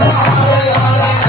Hare Hare